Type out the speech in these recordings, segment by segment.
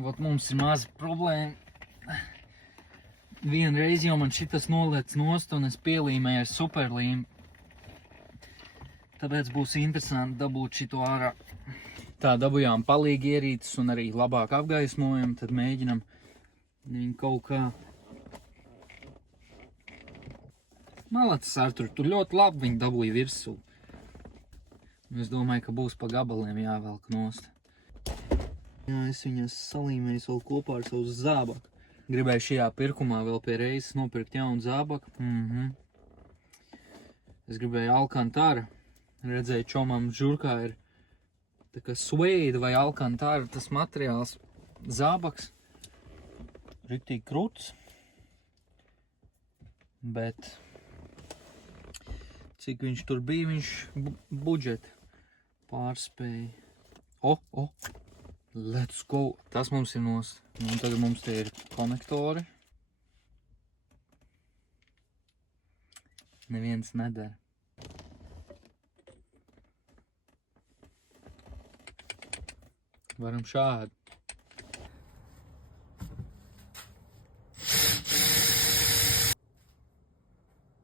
Vot mums ir maza problēma. Vienreiz jau man šitas nolec nost un es pielīmēju ar superlīmu. Tāpēc būs interesanti dabūt šito ārā. Tā, dabujām palīgi ierīces un arī labāk apgaismojumu, tad mēģinam viņu kaut kā. Malacis, Artur, tu ļoti labi viņu dabūji virsū. Es domāju, ka būs pa gabaliem jāvelk nost. Jā, es viņas salīmēju vēl kopā ar savu zābaku. Gribēju šajā pirkumā vēl pie reizes nopirkt jaunu zābaku. Es gribēju Alcantara. Redzēju, čomam žurkā ir tā kā suede vai Alcantara tas materiāls. Zābaks. Riktīgi kruts. Bet cik viņš tur bija, viņš budžeta pārspēja. Let's go! Tas mums ir nost. Un tagad mums te ir konektori. Neviens nedara. Varam šādi.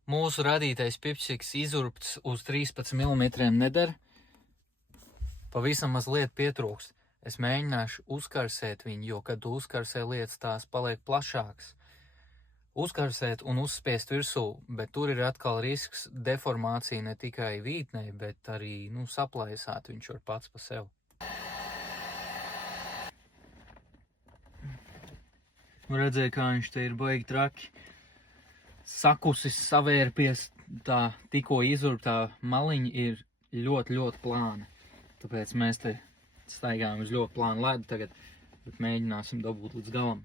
Mūsu radītais pipsiks izurpts uz 13 mm nedara. Pavisam mazliet pietrūkst. Es mēģināšu uzkarsēt viņu, jo, kad tu uzkarsē lietas, tās paliek plašākas. Uzkarsēt un uzspiest virsū, bet tur ir atkal risks deformācija ne tikai vītnei, bet arī, saplaisāt viņš var pats pa sev. Redzēju, kā viņš te ir baigi traki. Sakusis, savērpies, tā tikko izurptā maliņa ir ļoti, ļoti plāna. Tāpēc mēs te staigājam uz ļoti plānu ledu tagad, bet mēģināsim dabūt līdz galam.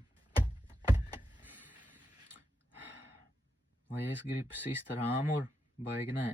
Vai es gribu sist ar āmuru? Baigi nē.